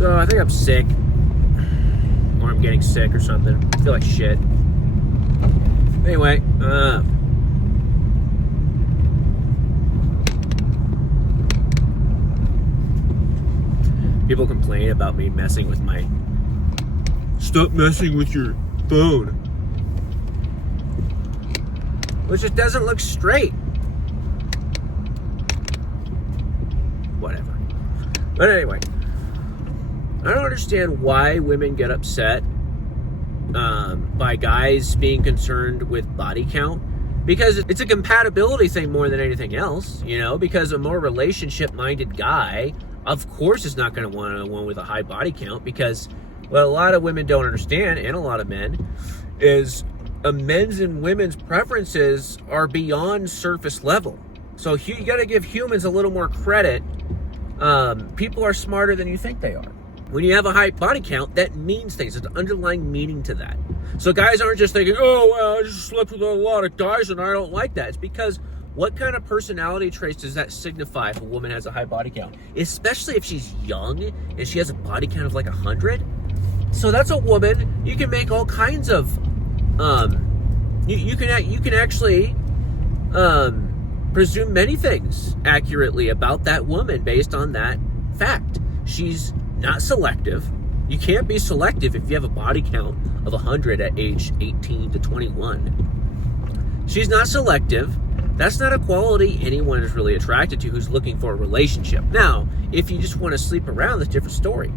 So I think I'm sick. Or I'm getting sick or something. I feel like shit. Anyway, people complain about me messing with my... Stop messing with your phone. Which just doesn't look straight. Whatever. But anyway, I don't understand why women get upset by guys being concerned with body count, because it's a compatibility thing more than anything else, you know, because a more relationship-minded guy, of course, is not going to want one with a high body count, because what a lot of women don't understand, and a lot of men, is men's and women's preferences are beyond surface level. So you got to give humans a little more credit. People are smarter than you think they are. When you have a high body count, that means things. There's an underlying meaning to that. So guys aren't just thinking, oh, well, I just slept with a lot of guys and I don't like that. It's because what kind of personality traits does that signify if a woman has a high body count? Especially if she's young and she has a body count of like 100. So that's a woman, you can make all kinds of, you can actually presume many things accurately about that woman based on that fact. She's not selective. You can't be selective if you have a body count of 100 at age 18 to 21. She's not selective. That's not a quality anyone is really attracted to who's looking for a relationship. Now, if you just want to sleep around, that's a different story.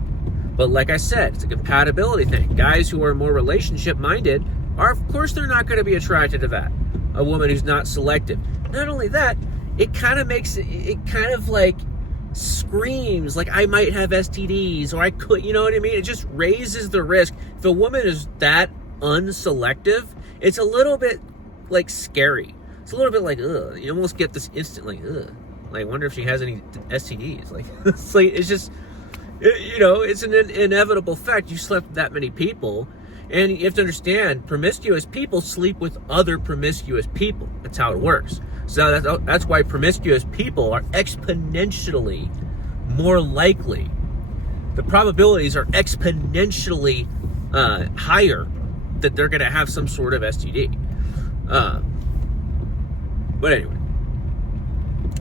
But like I said, it's a compatibility thing. Guys who are more relationship-minded are, of course, they're not going to be attracted to that. A woman who's not selective. Not only that, it kind of makes it kind of like screams like I might have STDs or I could, you know what I mean? It just raises the risk. If a woman is that unselective, it's a little bit like scary. It's a little bit like, ugh. You almost get this instant like, ugh. Like, I wonder if she has any STDs. Like, it's just, you know, it's an inevitable fact. You slept with that many people, and you have to understand, promiscuous people sleep with other promiscuous people. That's how it works. So that's why promiscuous people are exponentially more likely. The probabilities are exponentially higher that they're going to have some sort of STD. But anyway,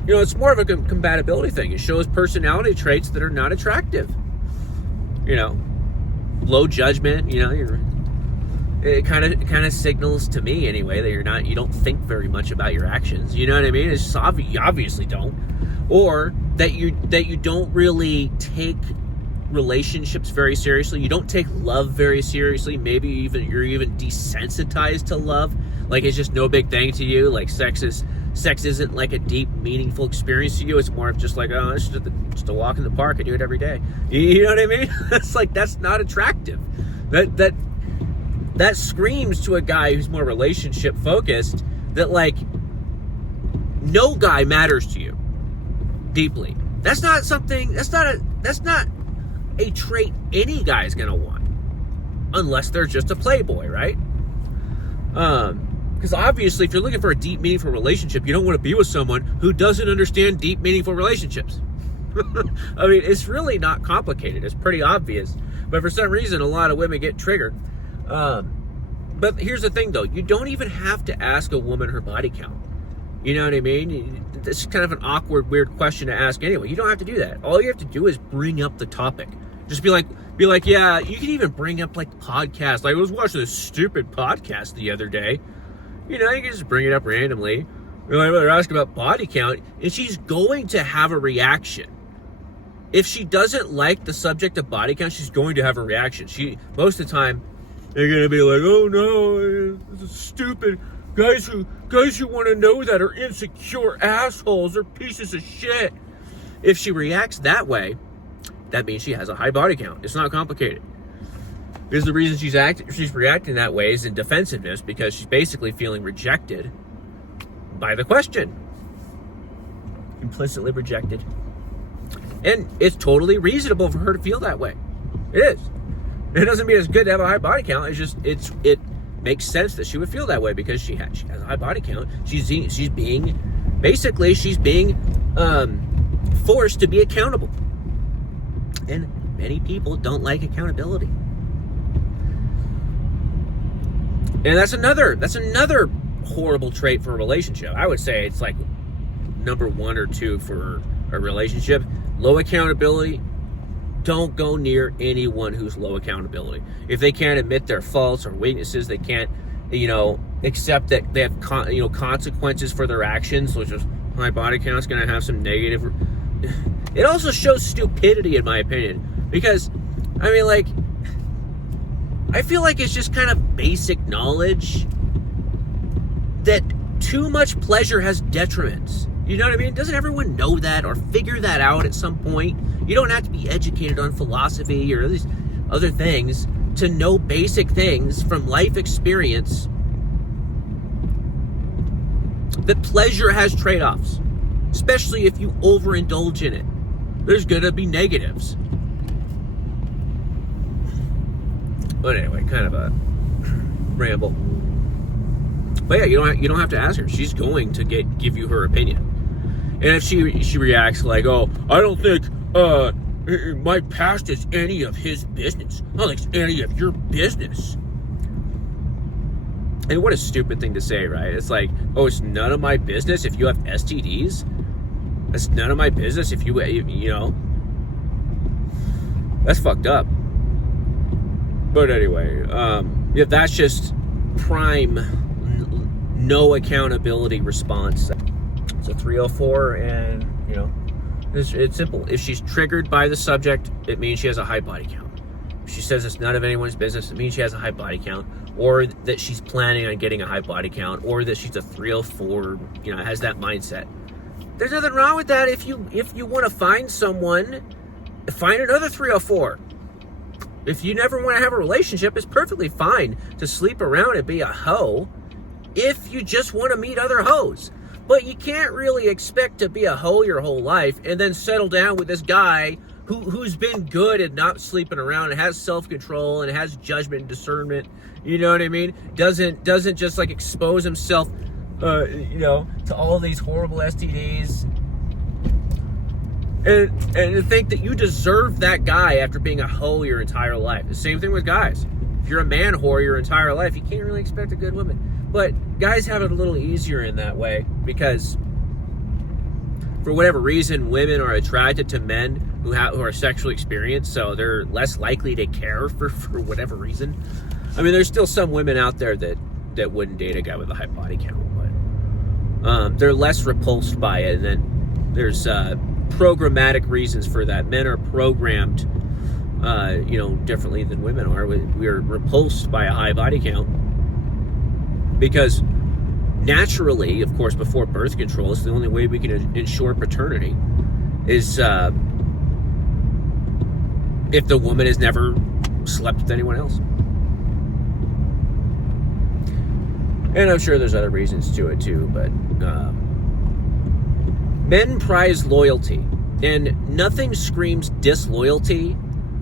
you know, it's more of a compatibility thing. It shows personality traits that are not attractive. You know, low judgment. You know, it kind of signals to me anyway that you don't think very much about your actions. You know what I mean? It's just you obviously don't, or that you don't really take relationships very seriously. You don't take love very seriously. Maybe you're even desensitized to love. Like, it's just no big thing to you. Like, sex isn't like a deep, meaningful experience to you. It's more of just like, oh, it's just a walk in the park. I do it every day. You know what I mean? It's like, that's not attractive. That screams to a guy who's more relationship focused that, like, no guy matters to you deeply. That's not a trait any guy's gonna want, unless they're just a playboy, right? Because obviously, if you're looking for a deep, meaningful relationship, you don't want to be with someone who doesn't understand deep, meaningful relationships. I mean, it's really not complicated. It's pretty obvious. But for some reason, a lot of women get triggered. But here's the thing, though. You don't even have to ask a woman her body count. You know what I mean? This is kind of an awkward, weird question to ask anyway. You don't have to do that. All you have to do is bring up the topic. Just be like, yeah, you can even bring up, like, podcasts. Like, I was watching this stupid podcast the other day. You know, you can just bring it up randomly. They're asking about body count, and she's going to have a reaction. If she doesn't like the subject of body count, she's going to have a reaction. Most of the time, they're going to be like, oh no, this is stupid. Guys who want to know that are insecure assholes. They're pieces of shit. If she reacts that way, that means she has a high body count. It's not complicated. Because the reason she's reacting that way is in defensiveness, because she's basically feeling rejected by the question. Implicitly rejected. And it's totally reasonable for her to feel that way. It is. It doesn't mean it's good to have a high body count. It's just, it makes sense that she would feel that way because she has a high body count. She's being forced to be accountable. And many people don't like accountability. And that's another horrible trait for a relationship. I would say it's like number 1 or 2 for a relationship. Low accountability. Don't go near anyone who's low accountability. If they can't admit their faults or weaknesses, they can't, accept that they have consequences for their actions, which is my body count's going to have some negative. It also shows stupidity, in my opinion, because I feel like it's just kind of basic knowledge that too much pleasure has detriments. You know what I mean? Doesn't everyone know that or figure that out at some point? You don't have to be educated on philosophy or these other things to know basic things from life experience that pleasure has trade-offs, especially if you overindulge in it. There's going to be negatives. But anyway, kind of a ramble. But yeah, you don't have to ask her. She's going to give you her opinion. And if she reacts like, "Oh, I don't think my past is any of his business. I don't think it's any of your business." And what a stupid thing to say, right? It's like, "Oh, it's none of my business if you have STDs. It's none of my business if you that's fucked up." But anyway, that's just prime no accountability response. It's a 304, and it's simple. If she's triggered by the subject, it means she has a high body count. If she says it's none of anyone's business, it means she has a high body count, or that she's planning on getting a high body count, or that she's a 304, has that mindset. There's nothing wrong with that. If you want to find someone, find another 304. If you never want to have a relationship, it's perfectly fine to sleep around and be a hoe if you just want to meet other hoes. But you can't really expect to be a hoe your whole life and then settle down with this guy who's been good at not sleeping around and has self-control and has judgment and discernment. You know what I mean? Doesn't just like expose himself, to all these horrible STDs. And to think that you deserve that guy after being a hoe your entire life. The same thing with guys. If you're a man whore your entire life, you can't really expect a good woman. But guys have it a little easier in that way because for whatever reason, women are attracted to men who are sexually experienced, so they're less likely to care for whatever reason. I mean, there's still some women out there that wouldn't date a guy with a high body count, but they're less repulsed by it. And then there's programmatic reasons for that. Men are programmed, differently than women are. We're repulsed by a high body count because naturally, of course, before birth control, it's the only way we can ensure paternity is if the woman has never slept with anyone else. And I'm sure there's other reasons to it too, but men prize loyalty, and nothing screams disloyalty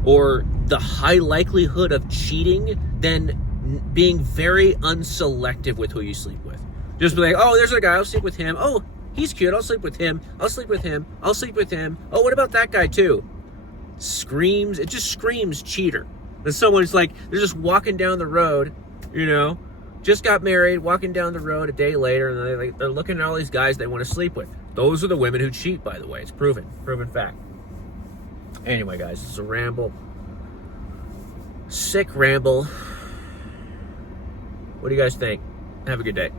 or the high likelihood of cheating than being very unselective with who you sleep with. Just be like, "Oh, there's a guy, I'll sleep with him. Oh, he's cute, I'll sleep with him. I'll sleep with him. I'll sleep with him. Oh, what about that guy too?" It just screams cheater. And someone's like, they're just walking down the road, just got married, walking down the road a day later, and they're looking at all these guys they want to sleep with. Those are the women who cheat, by the way. It's proven fact. Anyway, guys, it's a ramble. Sick ramble. What do you guys think? Have a good day.